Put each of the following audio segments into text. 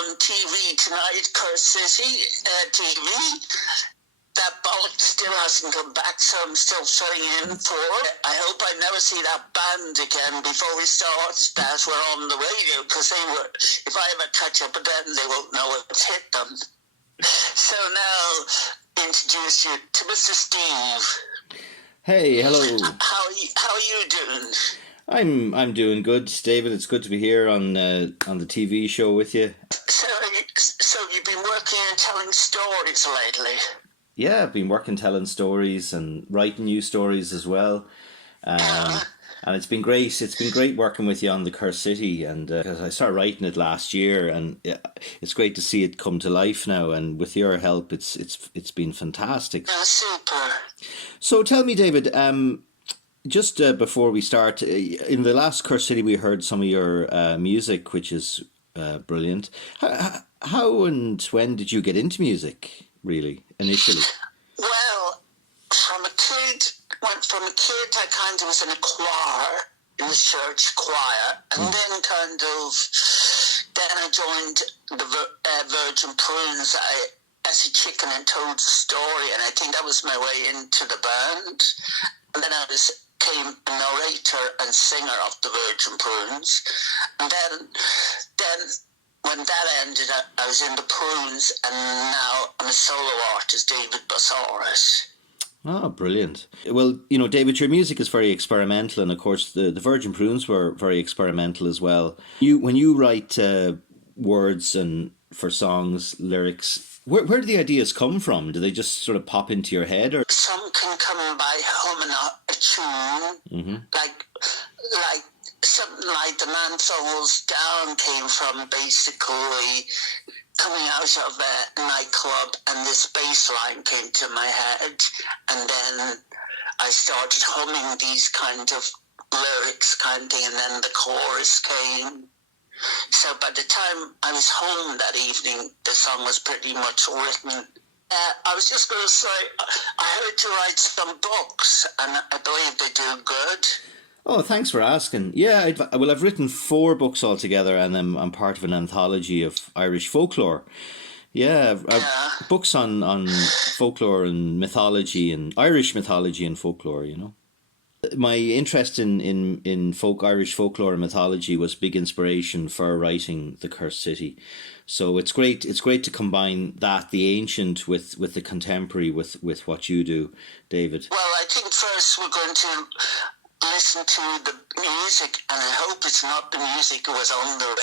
on TV tonight, Curse City TV. That bollock still hasn't come back, so I'm still filling in for it. I hope I never see that band again before we start that we're on the radio, because if I ever catch up with them, they won't know what's hit them. So now, introduce you to Mr. Steve. Hey, hello. How are you doing? I'm doing good, David. It's good to be here on the TV show with you. So you've been working and telling stories lately? Yeah, I've been working telling stories and writing new stories as well. And it's been great. It's been great working with you on the Curse City, and because I started writing it last year, and it's great to see it come to life now. And with your help, it's been fantastic. Oh, super. So tell me, David. Just before we start, in the last Curse City, we heard some of your music, which is brilliant. How and when did you get into music, really, initially? Well, from a kid, I kind of was in a choir, in the church choir, and then I joined the Virgin Prunes as a chicken and told the story, and I think that was my way into the band. And then I became a narrator and singer of the Virgin Prunes. And then when that ended, I was in the Prunes, and now I'm a solo artist, David Bassaris. Oh, brilliant. Well, David, your music is very experimental, and of course the Virgin Prunes were very experimental as well. When you write words and for songs, lyrics, where do the ideas come from? Do they just sort of pop into your head, or some can come by humming a tune, like something like The Man Falls Down came from basically coming out of a nightclub, and this bass line came to my head, and then I started humming these kind of lyrics kind of thing, and then the chorus came. So by the time I was home that evening, the song was pretty much written. I was just going to say, I heard you write some books, and I believe they do good. Oh, thanks for asking. Yeah, I've written 4 books altogether, and I'm part of an anthology of Irish folklore. Yeah, books on folklore and mythology, and Irish mythology and folklore, My interest in Irish folklore and mythology was big inspiration for writing The Curse City. So it's great to combine that, the ancient, with the contemporary, with what you do, David. Well, I think first we're going to listen to the music, and I hope it's not the music that was on the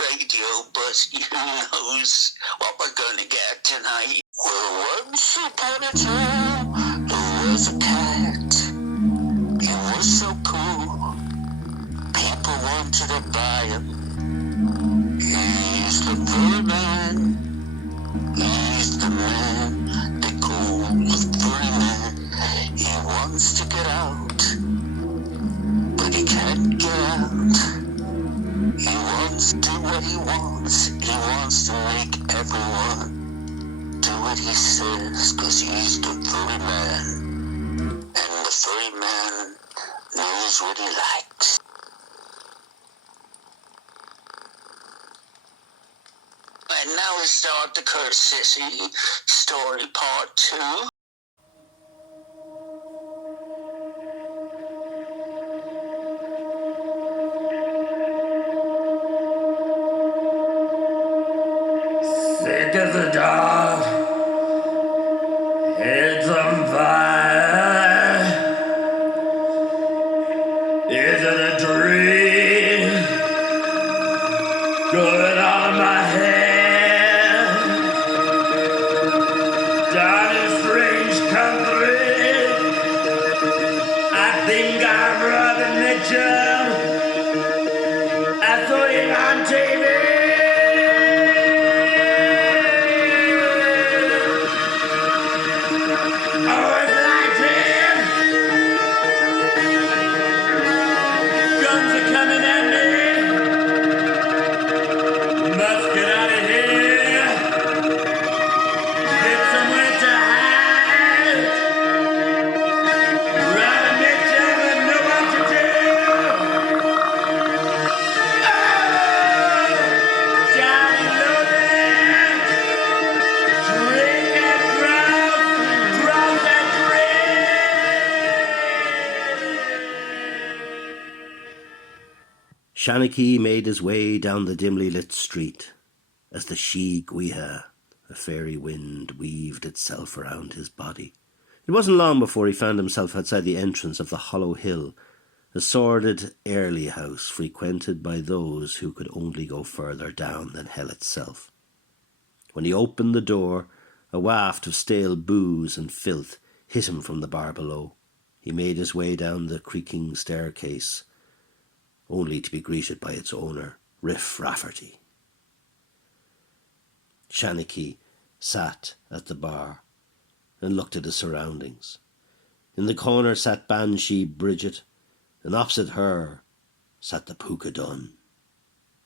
radio, but who knows what we're going to get tonight. Well, once upon a time, there was a cat. He was so cool. People wanted to buy him. He's the furry man. He's the man they call the furry man. He wants to get out, but he can't get out. He wants to do what he wants. He wants to make everyone do what he says, 'cause he's the furry man. And the furry man knows what he likes. And now we start the Curse City story part 2. Sick as a dog, heads on fire. Is it a dream going on my head? Down in strange country, I think I'm Robin Mitchell. I saw it on TV. Guns are coming at me. Must get out of Shanachie made his way down the dimly lit street as the She Gwiha, a fairy wind, weaved itself around his body. It wasn't long before he found himself outside the entrance of the Hollow Hill, a sordid early house frequented by those who could only go further down than hell itself. When he opened the door, a waft of stale booze and filth hit him from the bar below. He made his way down the creaking staircase, only to be greeted by its owner, Riff Rafferty. Shanachie sat at the bar and looked at his surroundings. In the corner sat Banshee Bridget, and opposite her sat the Pooka Dun.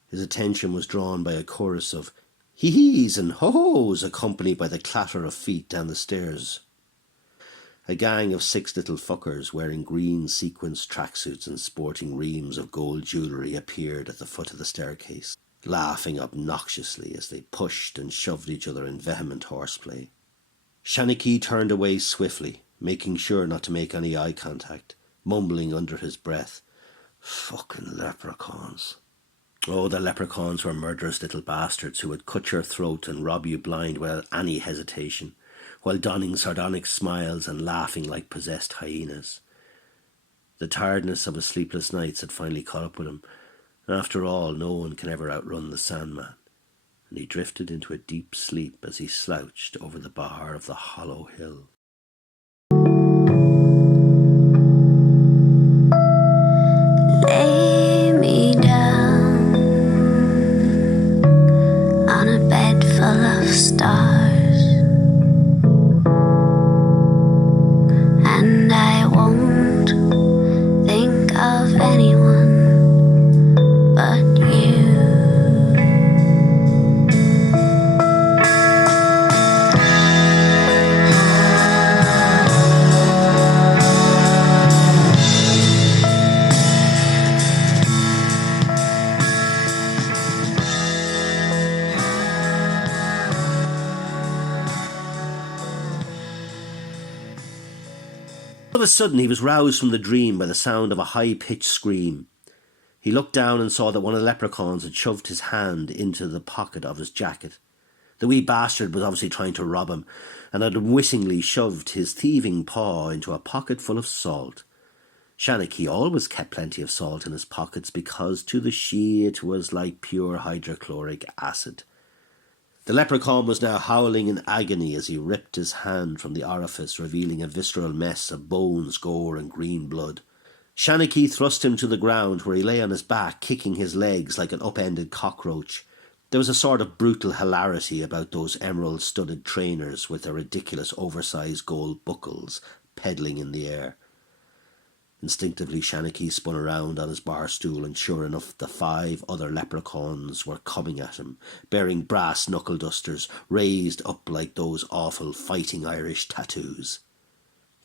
His attention was drawn by a chorus of hee-hees and ho-hos, accompanied by the clatter of feet down the stairs. A gang of 6 little fuckers wearing green sequenced tracksuits and sporting reams of gold jewellery appeared at the foot of the staircase, laughing obnoxiously as they pushed and shoved each other in vehement horseplay. Shanachie turned away swiftly, making sure not to make any eye contact, mumbling under his breath, "Fucking leprechauns." Oh, the leprechauns were murderous little bastards who would cut your throat and rob you blind without any hesitation, while donning sardonic smiles and laughing like possessed hyenas. The tiredness of his sleepless nights had finally caught up with him. After all, no one can ever outrun the Sandman, and he drifted into a deep sleep as he slouched over the bar of the Hollow Hill. Lay me down on a bed full of stars, and I won't think of anyone but you. All of a sudden he was roused from the dream by the sound of a high-pitched scream. He looked down and saw that one of the leprechauns had shoved his hand into the pocket of his jacket. The wee bastard was obviously trying to rob him, and had unwittingly shoved his thieving paw into a pocket full of salt. Shanachie always kept plenty of salt in his pockets because to the She it was like pure hydrochloric acid. The leprechaun was now howling in agony as he ripped his hand from the orifice, revealing a visceral mess of bones, gore and green blood. Shanachie thrust him to the ground, where he lay on his back, kicking his legs like an upended cockroach. There was a sort of brutal hilarity about those emerald-studded trainers with their ridiculous oversized gold buckles peddling in the air. Instinctively, Shanachie spun around on his bar stool, and sure enough, the 5 other leprechauns were coming at him, bearing brass knuckle-dusters raised up like those awful fighting Irish tattoos.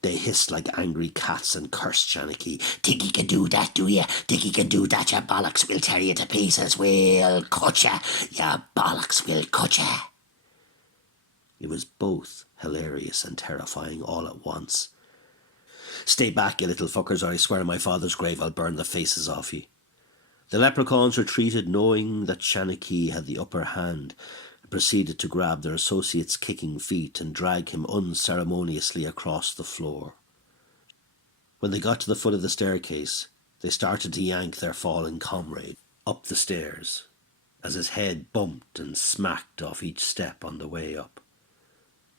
They hissed like angry cats and cursed Shanachie. "Think you can do that, do you? Think you can do that, you bollocks? We'll tear you to pieces. We'll cut you. You bollocks, we'll cut you." It was both hilarious and terrifying all at once. "Stay back, you little fuckers, or I swear on my father's grave I'll burn the faces off you." The leprechauns retreated, knowing that Shanachie had the upper hand, and proceeded to grab their associate's kicking feet and drag him unceremoniously across the floor. When they got to the foot of the staircase, they started to yank their fallen comrade up the stairs, as his head bumped and smacked off each step on the way up.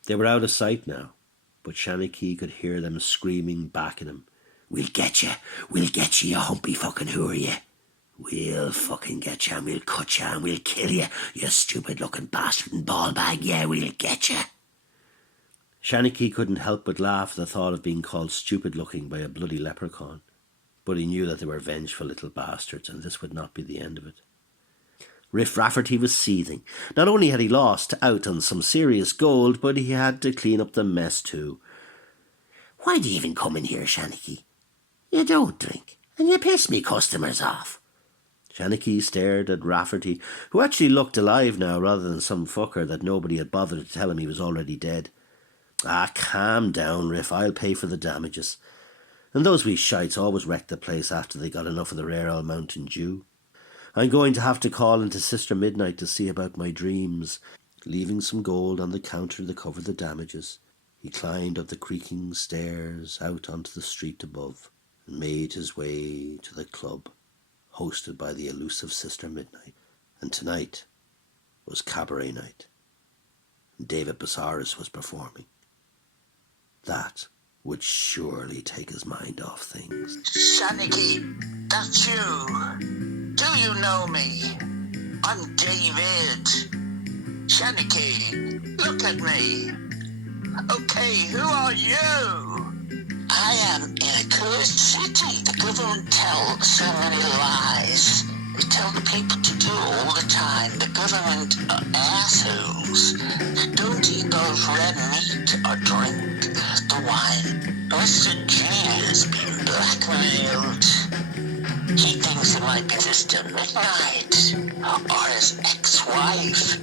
They were out of sight now, but Shanachie could hear them screaming back at him. "We'll get you, you humpy fucking who are you? We'll fucking get you, and we'll cut you, and we'll kill you, you stupid-looking bastard and ball bag. Yeah, we'll get you." Shanachie couldn't help but laugh at the thought of being called stupid-looking by a bloody leprechaun, but he knew that they were vengeful little bastards, and this would not be the end of it. Riff Rafferty was seething. Not only had he lost out on some serious gold, but he had to clean up the mess too. "Why do you even come in here, Shanachie? You don't drink, and you piss me customers off." Shanachie stared at Rafferty, who actually looked alive now rather than some fucker that nobody had bothered to tell him he was already dead. "Ah, calm down, Riff, I'll pay for the damages. And those wee shites always wrecked the place after they got enough of the rare old Mountain Dew." I'm going to have to call into Sister Midnight to see about my dreams. Leaving some gold on the counter to cover the damages, he climbed up the creaking stairs out onto the street above and made his way to the club hosted by the elusive Sister Midnight. And tonight was cabaret night. And David Basaris was performing. That would surely take his mind off things. Shaniki, that's you. Do you know me? I'm David. Shaniki, look at me. Okay, who are you? I am in a cursed city. The government tells so many lies. They tell the people to do all the time. The government are assholes. Don't eat those red meat or drink the wine. Mr. G has been blackmailed. He thinks it might be Sister Midnight or his ex-wife.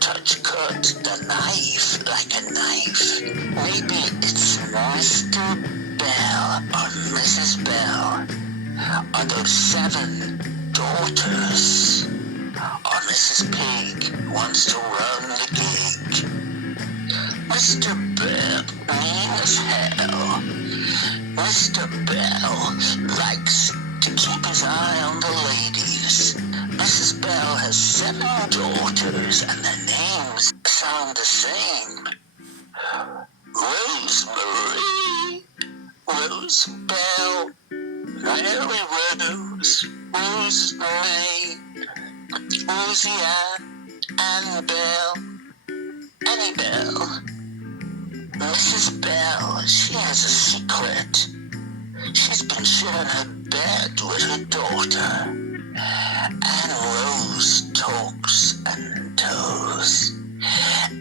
Cut the knife like a knife. Maybe it's Mr. Bell or Mrs. Bell or those 7 daughters or Mrs. Pig wants to run the gig. Mr. Bell mean as hell. Mr. Bell likes to keep his eye on the ladies. Mrs. Bell has 7 daughters and their names sound the same. Rosemary, Rose Bell, Mary Rose, Rose May, Rosie Ann Bell, Annie Bell. Mrs. Bell, she has a secret. She's been sharing her bed with her daughter. And Rose talks and toes,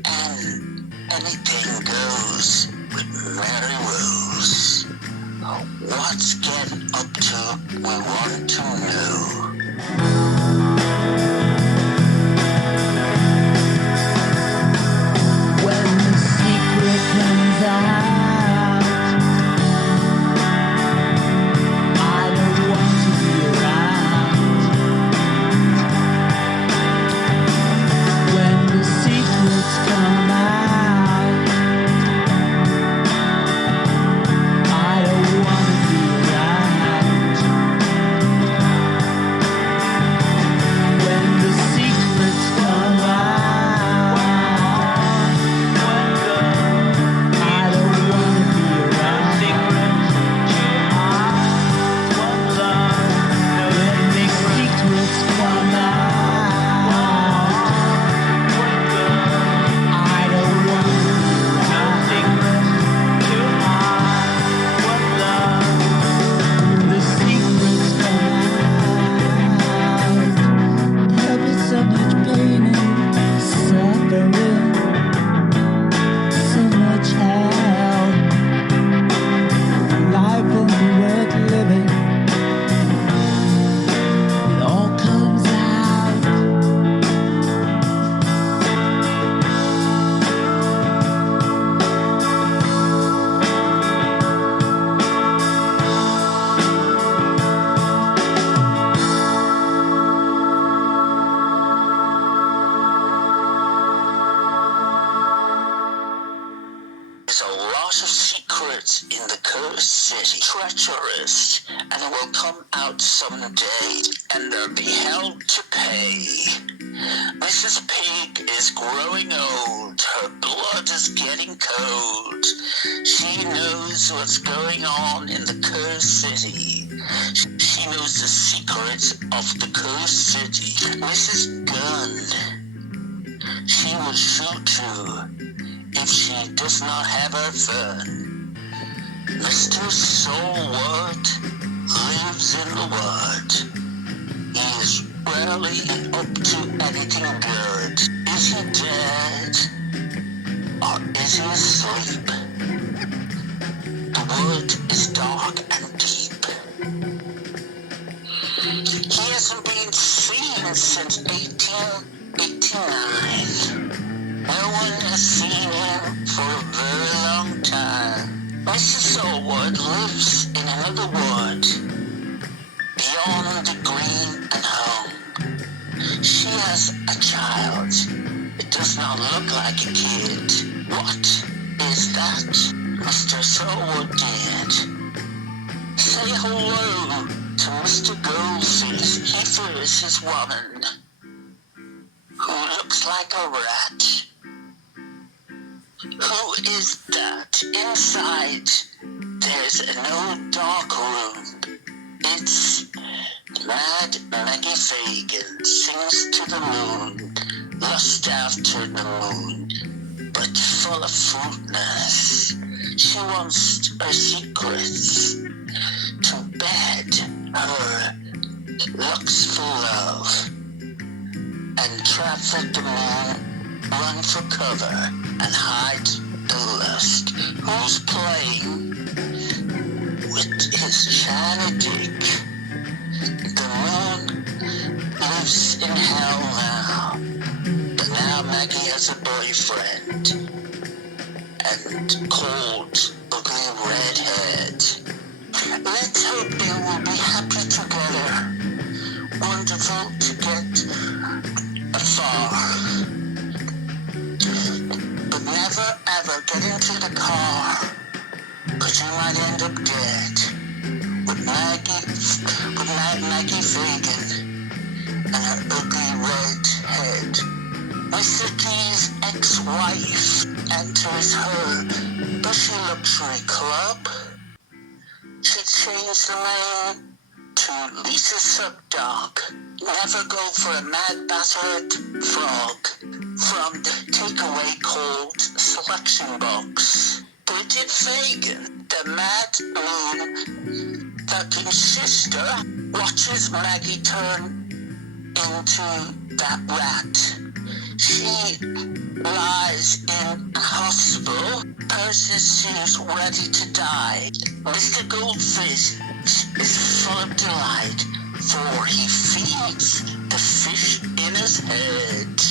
and anything goes with Mary Rose. What's getting up to, we want to know. When the secret comes out, I don't want to be around. When the secrets come out, I don't want to be around. When the secrets come out, I don't want to be around. When the secrets come out, I don't want to be around. The secrets come out. There'll be so much pain and suffering, so much hell. Life won't be worth living. It all comes out. There's a lot of secrets in the cursed city, treacherous, and it will come out someday, and they'll be held to pay. Mrs. Pig is growing old, her blood is getting cold. She knows what's going on in the cursed city. She knows the secrets of the cursed city. Mrs. Gunn, she will shoot you if she does not have her fun. Mr. Soulward lives in the wood. He is rarely up to anything good. Is he dead? Or is he asleep? The wood is dark and deep. He hasn't been seen since 1889. No one has seen him for a very long time. Mrs. Soulward lives in another wood, beyond the green and home. as a child. It does not look like a kid. What is that? Mr. Thorwood did. Say hello to Mr. Goldfish. He fears his woman, who looks like a rat. Who is that? Inside, there's an old dark room. It's Mad Maggie Fagan sings to the moon, lust after the moon, but full of fruitness. She wants her secrets to bed her looks for love, and traffic the moon run for cover and hide the lust. Who's playing with his shiny dick? The moon lives in hell now, but now Maggie has a boyfriend, and cold, ugly redhead. Let's hope they will be happy together. Wonderful to get afar, but never ever get into the car, 'cause you might end up dead with Mad Maggie Fagan and her ugly red head. Mr. T's ex-wife enters her bushy luxury club. She changed the name to Lisa Subdog. Never go for a mad bastard frog from the takeaway called Selection Box. Bridget Fagan, the Mad Moon fucking sister, watches Maggie turn into that rat. She lies in a hospital. Persis seems ready to die. Mr. Goldfish is full of delight, for he feeds the fish in his head.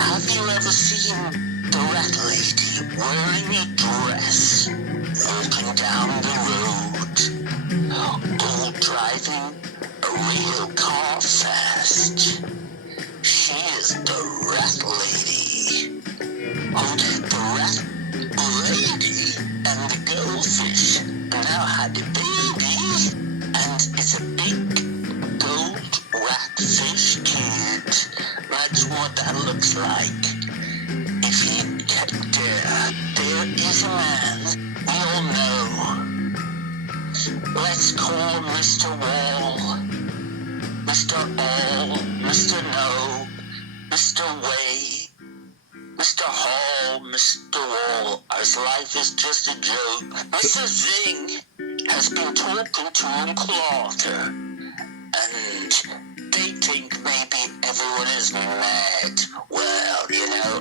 Have you ever seen the rat lady wearing a dress, walking down the road, or driving a real car fast? She is the rat lady. Oh, the rat lady and the goldfish now had a baby, and it's a big gold ratfish kid. That's what that looks like. If you get there is a man we all know. Let's call Mr. Wall, Mr. All, Mr. No, Mr. Way, Mr. Hall, Mr. Wall. His life is just a joke. Mr. Zing has been talking to him Clauter, and they think maybe everyone is mad. Well, you know,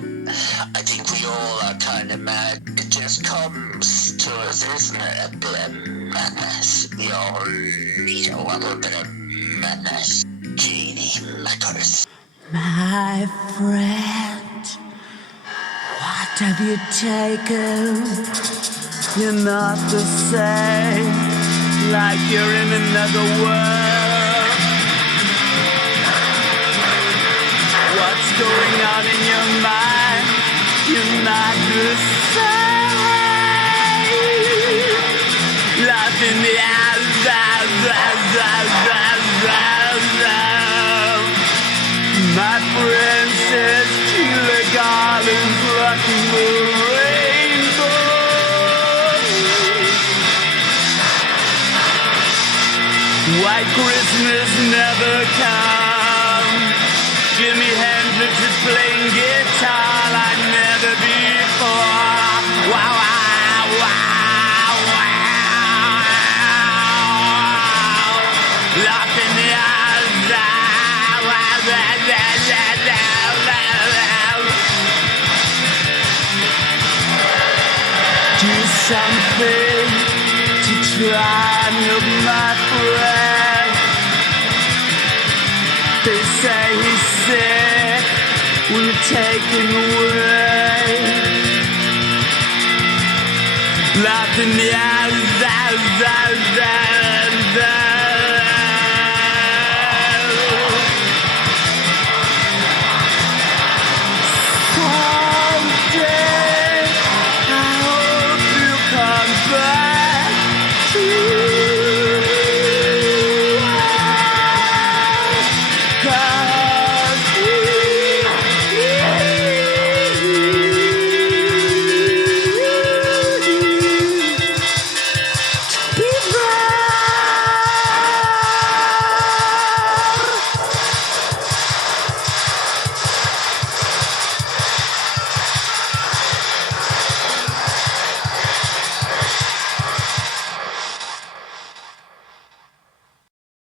I think we all are kind of mad. It just comes to us, isn't it? A bit of madness. We all need a little bit of madness. Genie Mackers. My friend, what have you taken? You're not the same, like you're in another world. What's going on in your mind? You're not the same. Lost in the my friend says Sheila Garland's plucking the rainbow. White Christmas never comes. Jimi Hendrix is playing guitar like never before. Wow, wow, wow, wow. Locked in the do something to try and help my friend. They say he's sick, we'll take him away. Locked in the